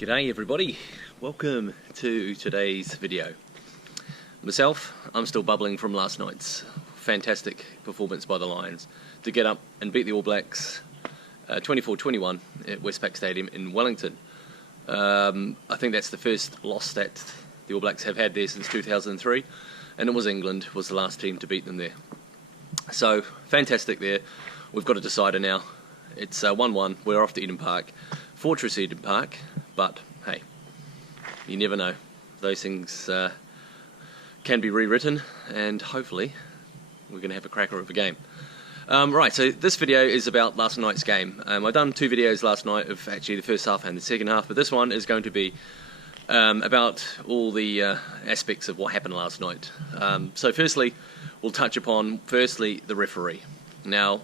G'day everybody, welcome to today's video. Myself, I'm still bubbling from last night's fantastic performance by the Lions to get up and beat the All Blacks 24-21 at Westpac Stadium in Wellington. I think that's the first loss that the All Blacks have had there since 2003, and it was England was the last team to beat them there. So fantastic there. We've got a decider now. It's 1-1, we're off to Eden Park, Fortress Eden Park, but hey, you never know. Those things can be rewritten, and hopefully we're going to have a cracker of a game. Right, so this video is about last night's game. I've done two videos last night of actually the first half and the second half, but this one is going to be about all the aspects of what happened last night. So firstly, we'll touch upon the referee. Now,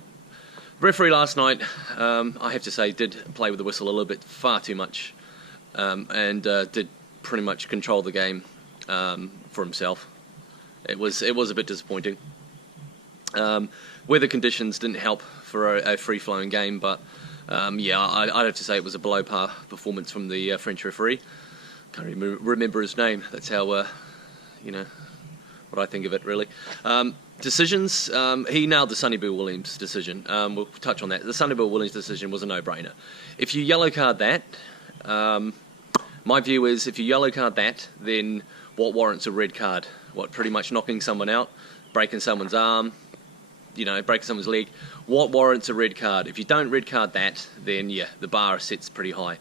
referee last night, I have to say, did play with the whistle a little bit, far too much, and did pretty much control the game for himself. It was a bit disappointing. Weather conditions didn't help for a free-flowing game, but yeah, I'd have to say it was a below-par performance from the French referee. Can't even remember his name. That's how, you know, what I think of it, really. Decisions, he nailed the Sonny Williams decision. We'll touch on that. The Sonny Williams decision was a no-brainer. If you yellow card that, my view is if you yellow card that, then what warrants a red card? What, pretty much knocking someone out, breaking someone's arm, you know, breaking someone's leg? What warrants a red card? If you don't red card that, then yeah, the bar sets pretty high.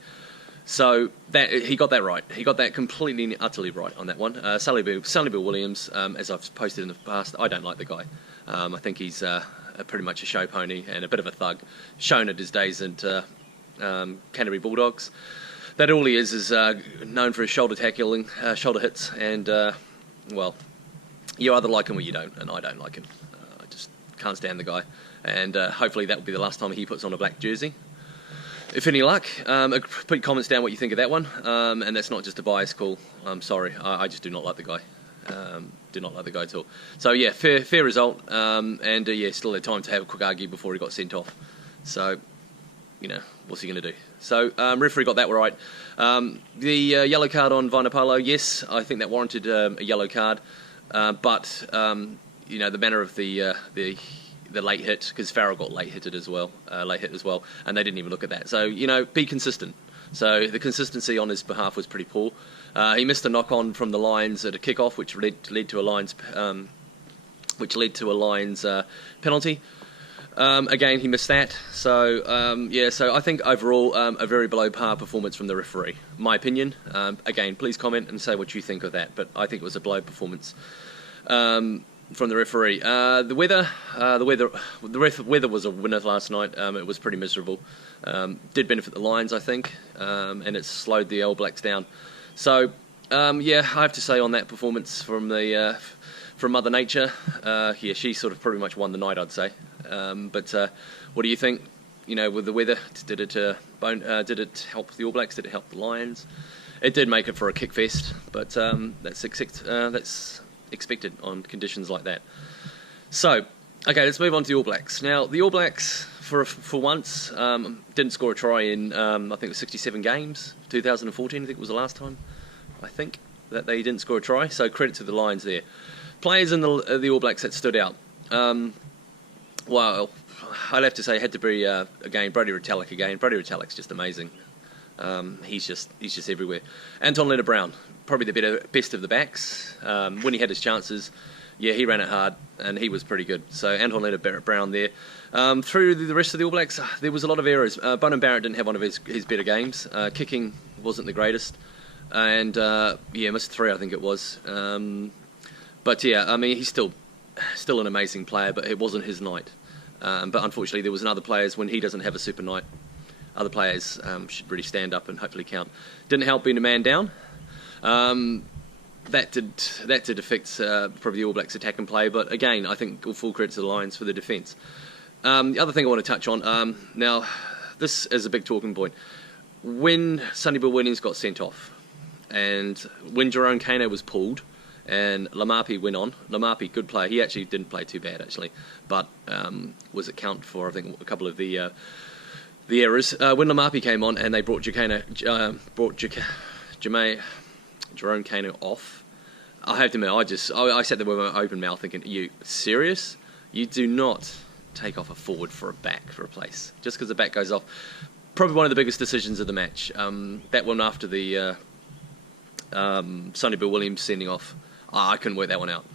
So that he got that right. He got that completely and utterly right on that one. Sonny Williams, as I've posted in the past, I don't like the guy. I think he's pretty much a show pony and a bit of a thug, shown at his days at Canterbury Bulldogs. That all he is known for his shoulder tackling, shoulder hits, and well, you either like him or you don't, and I don't like him. I just can't stand the guy, and hopefully that will be the last time he puts on a black jersey. If any luck, put comments down what you think of that one, and that's not just a bias call. I'm sorry, I just do not like the guy. Do not like the guy at all. So yeah, fair result, and yeah, still had time to have a quick argue before he got sent off. So, you know, what's he going to do? So referee got that right. The yellow card on Vunipola, yes, I think that warranted a yellow card, but you know, the manner of the late hit, because Farrell got late hit as well, and they didn't even look at that. So, you know, be consistent. So the consistency on his behalf was pretty poor. He missed a knock-on from the Lions at a kick-off, which led to a Lions penalty. Again, he missed that. So yeah, so I think overall a very below-par performance from the referee. My opinion. Again, please comment and say what you think of that. But I think it was a below performance. From the referee. The weather was a winner last night. It was pretty miserable. Did benefit the Lions, I think, and it slowed the All Blacks down. So yeah, I have to say on that performance from Mother Nature, yeah, she sort of pretty much won the night, I'd say. But what do you think? You know, with the weather, did it help the All Blacks? Did it help the Lions? It did make it for a kick fest, but that's expected on conditions like that. So, okay, let's move on to the All Blacks. Now, the All Blacks, for once, didn't score a try in, I think it was 67 games. 2014, I think was the last time, I think, that they didn't score a try. So, credit to the Lions there. Players in the All Blacks that stood out. Well, I'd have to say it had to be, again, Brodie Retallick again. Brodie Retallick's just amazing. He's just everywhere. Anton Lienert-Brown, probably the best of the backs. When he had his chances, yeah, he ran it hard, and he was pretty good. So Anton Lienert-Brown there. Through the rest of the All Blacks, there was a lot of errors. Bonan Barrett didn't have one of his better games. Kicking wasn't the greatest, and yeah, missed 3, I think it was. But yeah, I mean, he's still an amazing player, but it wasn't his night. But unfortunately, there was other players when he doesn't have a super night. Other players should really stand up and hopefully count. Didn't help being a man down. That did affect probably the All Blacks attack and play. But again, I think full credit to the Lions for the defence. The other thing I want to touch on, now this is a big talking point. When Sonny Williams got sent off, and when Jerome Kano was pulled, and Lamapi went on. Lamapi, good player. He actually didn't play too bad, actually, but was account for, I think, a couple of the the errors. When Lamapi came on and they brought Jerome Kano off, I have to admit, I sat there with my open mouth thinking, are you serious? You do not take off a forward for a back for a place. Just because the back goes off. Probably one of the biggest decisions of the match. That one after the Sonny Bill Williams sending off, I couldn't work that one out.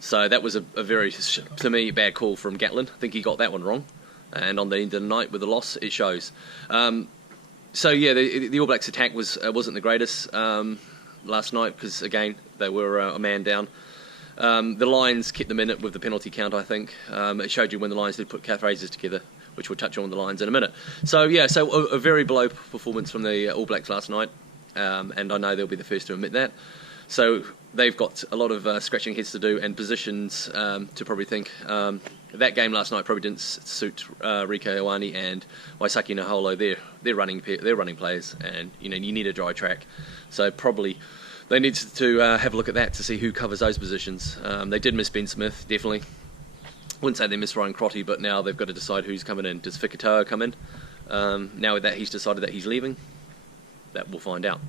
So that was a very, to me, bad call from Gatlin. I think he got that one wrong. And on the end of the night with the loss, it shows. So yeah, the All Blacks attack wasn't the greatest last night because, again, they were a man down. The Lions kept them in it with the penalty count, I think. It showed you when the Lions did put Kath Razors together, which we'll touch on the Lions in a minute. So yeah, a very below performance from the All Blacks last night, and I know they'll be the first to admit that. So they've got a lot of scratching heads to do and positions to probably think. That game last night probably didn't suit Rika Ioane and Waisaki Naholo. They're running players, and you need a dry track. So probably they need to have a look at that to see who covers those positions. They did miss Ben Smith, definitely. Wouldn't say they missed Ryan Crotty, but now they've got to decide who's coming in. Does Fikatoa come in? Now that he's decided that he's leaving, that we'll find out.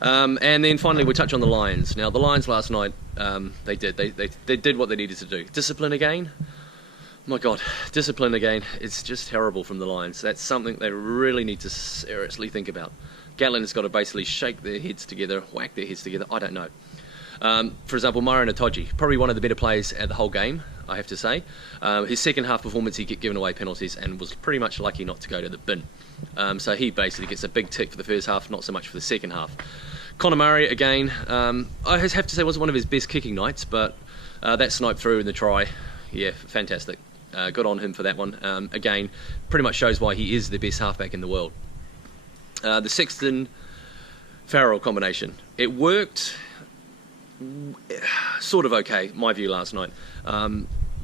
And then finally we'll touch on the Lions. Now the Lions last night, they did what they needed to do. Discipline again. My God, discipline again. It's just terrible from the Lions. That's something they really need to seriously think about. Gatlin has got to basically shake their heads together, whack their heads together. I don't know. For example, Myron Itoje, probably one of the better players at the whole game, I have to say. His second half performance, he get given away penalties and was pretty much lucky not to go to the bin. So he basically gets a big tick for the first half, not so much for the second half. Conor Murray, again, I have to say wasn't one of his best kicking nights, but that snipe through in the try, yeah, fantastic. Good on him for that one. Again, pretty much shows why he is the best halfback in the world. The Sexton-Farrell combination, it worked sort of okay, my view last night.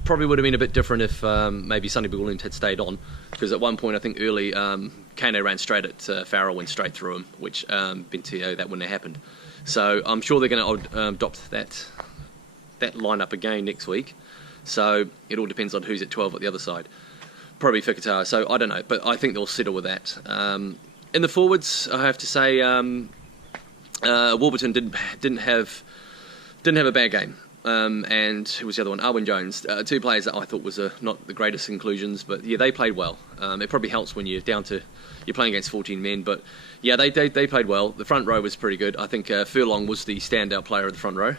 Probably would have been a bit different if maybe Sonny Bill Williams had stayed on, because at one point I think early Kano ran straight at Farrell, went straight through him, which Bentio, that wouldn't have happened. So I'm sure they're going to adopt that lineup again next week. So it all depends on who's at 12 at the other side. Probably Fikatoa, so I don't know, but I think they'll settle with that. In the forwards, I have to say Warburton didn't have a bad game. And who was the other one? Arwin Jones. Two players that I thought was not the greatest inclusions, but yeah, they played well. It probably helps when you're playing against 14 men, but yeah, they played well. The front row was pretty good. I think Furlong was the standout player of the front row,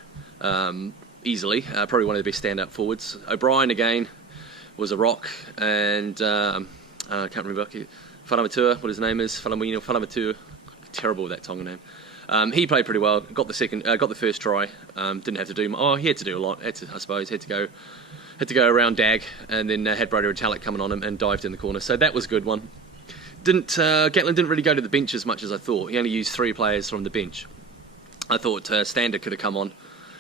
easily. Probably one of the best standout forwards. O'Brien again was a rock, and I can't remember Whanamatua, what his name is, Whanamatua. Terrible with that Tonga name. He played pretty well. Got the first try. Didn't have to do. He had to do a lot. Had to go around Dag, and then had Brody Retallick coming on him and dived in the corner. So that was a good one. Gatlin didn't really go to the bench as much as I thought. He only used 3 players from the bench. I thought Stander could have come on,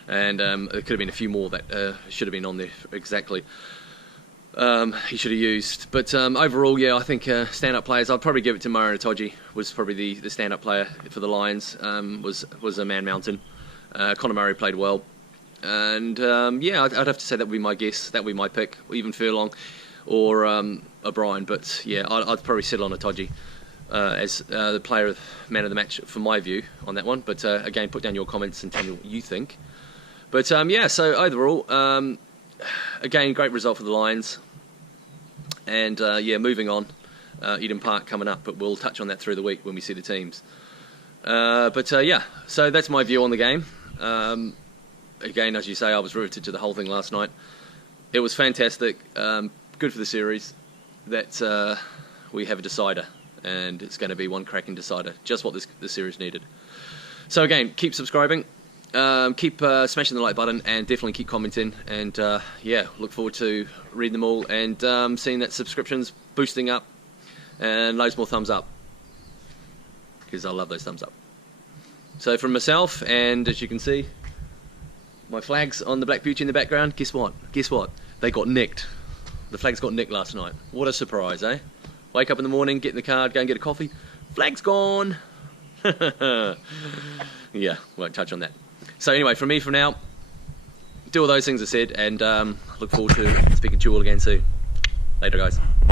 and there could have been a few more that should have been on there exactly. He should have used, but overall, yeah, I think stand-up players. I'd probably give it to Myron Itoje. Was probably the stand-up player for the Lions. Was a man mountain. Conor Murray played well, and yeah, I'd have to say that would be my guess. That would be my pick, even Furlong or O'Brien. But yeah, I'd probably settle on Itoje as the player, man of the match for my view on that one. But again, put down your comments and tell me what you think. But yeah, so overall. Again, great result for the Lions. And yeah, moving on. Eden Park coming up, but we'll touch on that through the week when we see the teams. But yeah, so that's my view on the game. Again, as you say, I was riveted to the whole thing last night. It was fantastic. Good for the series that we have a decider, and it's going to be one cracking decider. Just what this series needed. So again, keep subscribing. Keep smashing the like button, and definitely keep commenting, and yeah, look forward to reading them all and seeing that subscriptions boosting up and loads more thumbs up, because I love those thumbs up. So from myself, and as you can see, my flags on the Black Beauty in the background, guess what? They got nicked. The flags got nicked last night. What a surprise, eh? Wake up in the morning, get in the car, go and get a coffee, flag's gone. Yeah, won't touch on that. So anyway, from me for now, do all those things I said, and look forward to speaking to you all again soon. Later, guys.